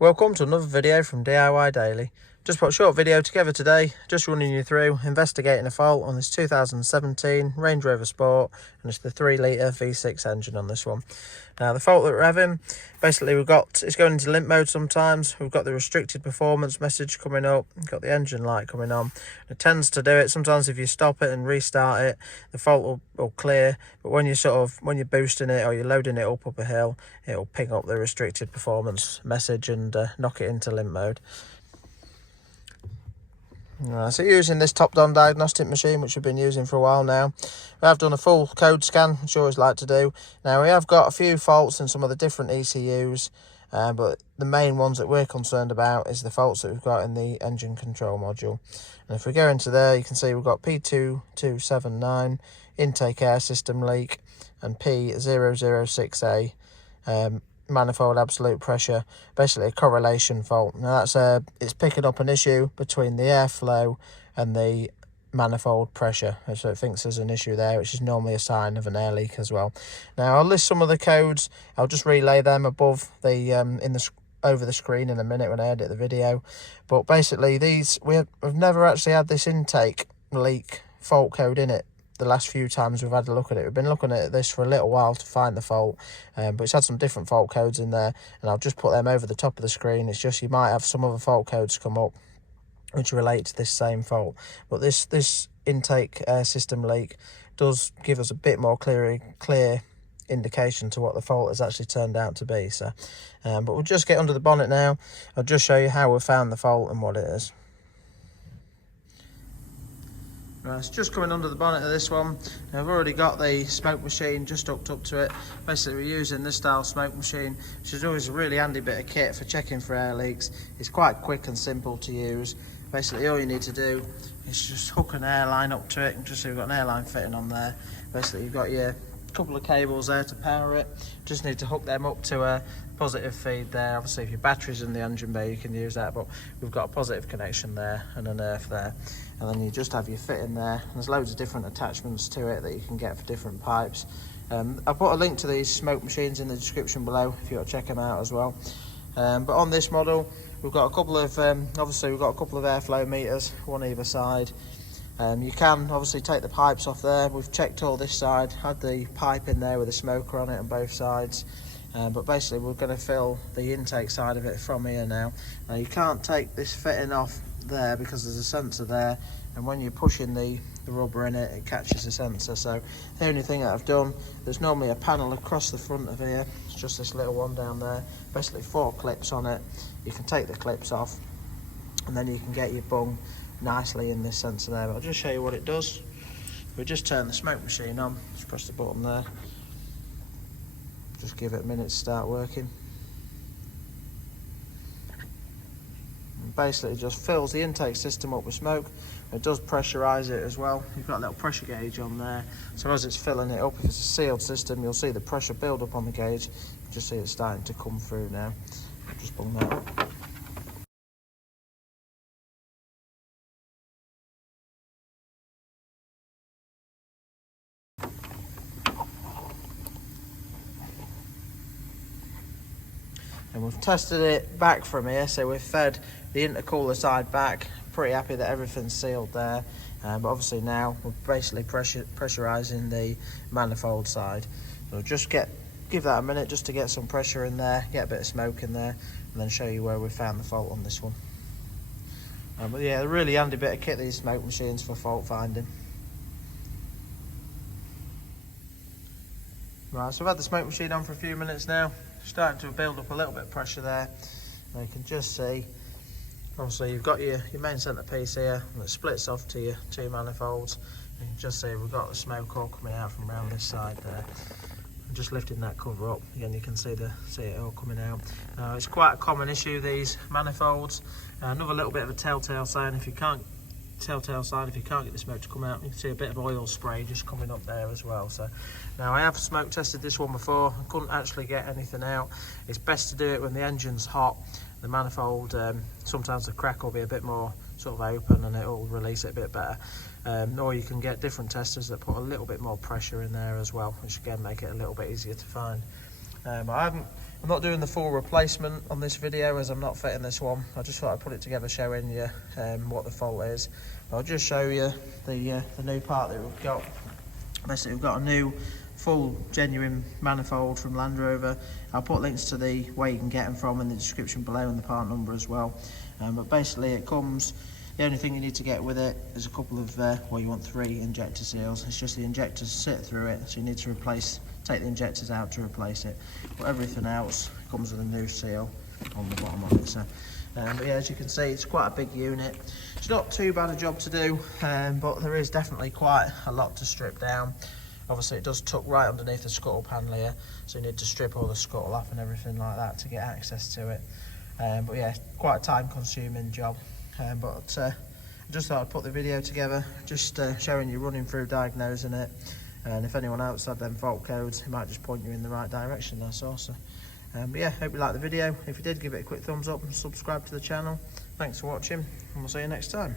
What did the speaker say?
Welcome to another video from DIY Daily. Just put a short video together today, just running you through investigating a fault on this 2017 Range Rover Sport, and it's the 3-litre V6 engine on this one. Now the fault that we're having, basically it's going into limp mode sometimes. We've got the restricted performance message coming up, we've got the engine light coming on. It tends to do it, sometimes if you stop it and restart it, the fault will clear, but when you're boosting it or you're loading it up a hill, it'll pick up the restricted performance message and knock it into limp mode. Right, so using this top-down diagnostic machine, which we've been using for a while now, we have done a full code scan, which I always like to do. Now we have got a few faults in some of the different ECUs, but the main ones that we're concerned about is the faults that we've got in the engine control module. And if we go into there, you can see we've got P2279 intake air system leak and P006A manifold absolute pressure, basically a correlation fault. Now that's it's picking up an issue between the airflow and the manifold pressure, so it thinks there's an issue there, which is normally a sign of an air leak as well. Now I'll list some of the codes, I'll just relay them above the over the screen in a minute when I edit the video. But basically we've never actually had this intake leak fault code in it. The last few times we've had a look at it, we've been looking at this for a little while to find the fault, but it's had some different fault codes in there, and I'll just put them over the top of the screen. It's just you might have some other fault codes come up which relate to this same fault, but this intake system leak does give us a bit more clear indication to what the fault has actually turned out to be. So but we'll just get under the bonnet now. I'll just show you how we found the fault and what it is. Right, it's just coming under the bonnet of this one. Now, I've already got the smoke machine just hooked up to it. Basically we're using this style smoke machine, which is always a really handy bit of kit for checking for air leaks. It's quite quick and simple to use. Basically all you need to do is just hook an air line up to it, and just so you've got an air line fitting on there. Basically you've got your couple of cables there to power it, just need to hook them up to a positive feed there. Obviously if your battery's in the engine bay you can use that, but we've got a positive connection there and an earth there, and then you just have your fit in there. There's loads of different attachments to it that you can get for different pipes. I'll put a link to these smoke machines in the description below if you want to check them out as well. But on this model we've got a couple of obviously we've got a couple of airflow meters, one either side. You can obviously take the pipes off there. We've checked all this side, had the pipe in there with a smoker on it on both sides, but basically we're going to fill the intake side of it from here now. Now you can't take this fitting off there because there's a sensor there, and when you're pushing the rubber in it, it catches the sensor. So the only thing that I've done, there's normally a panel across the front of here, it's just this little one down there, basically 4 clips on it. You can take the clips off and then you can get your bung nicely in this sensor there. But I'll just show you what it does. We just turn the smoke machine on, just press the button there, just give it a minute to start working. And basically it just fills the intake system up with smoke. It does pressurise it as well. You've got a little pressure gauge on there, so as it's filling it up, if it's a sealed system, you'll see the pressure build up on the gauge. You just see it starting to come through now. I'll just bung that up. And we've tested it back from here, so we've fed the intercooler side back. Pretty happy that everything's sealed there, but obviously now we're basically pressurising the manifold side. So just give that a minute just to get some pressure in there, get a bit of smoke in there, and then show you where we found the fault on this one. But yeah, a really handy bit of kit, these smoke machines, for fault finding. Right, so I've had the smoke machine on for a few minutes now, starting to build up a little bit of pressure there. And you can just see, obviously you've got your main centrepiece here, and it splits off to your 2 manifolds. You can just see we've got the smoke all coming out from around this side there. I'm just lifting that cover up, again you can see it all coming out. It's quite a common issue, these manifolds. Another little bit of a telltale sign, if you can't get the smoke to come out, you can see a bit of oil spray just coming up there as well. So now I have smoke tested this one before, I couldn't actually get anything out. It's best to do it when the engine's hot. The manifold, sometimes the crack will be a bit more sort of open and it will release it a bit better. Or you can get different testers that put a little bit more pressure in there as well, which again make it a little bit easier to find. I haven't I'm not doing the full replacement on this video as I'm not fitting this one. I just thought I'd put it together showing you what the fault is. I'll just show you the new part that we've got. Basically we've got a new full genuine manifold from Land Rover. I'll put links to where you can get them from in the description below and the part number as well. But basically it comes, the only thing you need to get with it is a couple of, well, you want 3 injector seals. It's just the injectors sit through it, so you need to take the injectors out to replace it. But everything else comes with a new seal on the bottom of it. So, but yeah, as you can see, it's quite a big unit. It's not too bad a job to do, but there is definitely quite a lot to strip down. Obviously it does tuck right underneath the scuttle panel here, so you need to strip all the scuttle off and everything like that to get access to it. But yeah, quite a time consuming job. But I just thought I'd put the video together, just showing you running through diagnosing it. And if anyone else had them fault codes, it might just point you in the right direction, that's all. So, but yeah, hope you liked the video. If you did, give it a quick thumbs up and subscribe to the channel. Thanks for watching, and we'll see you next time.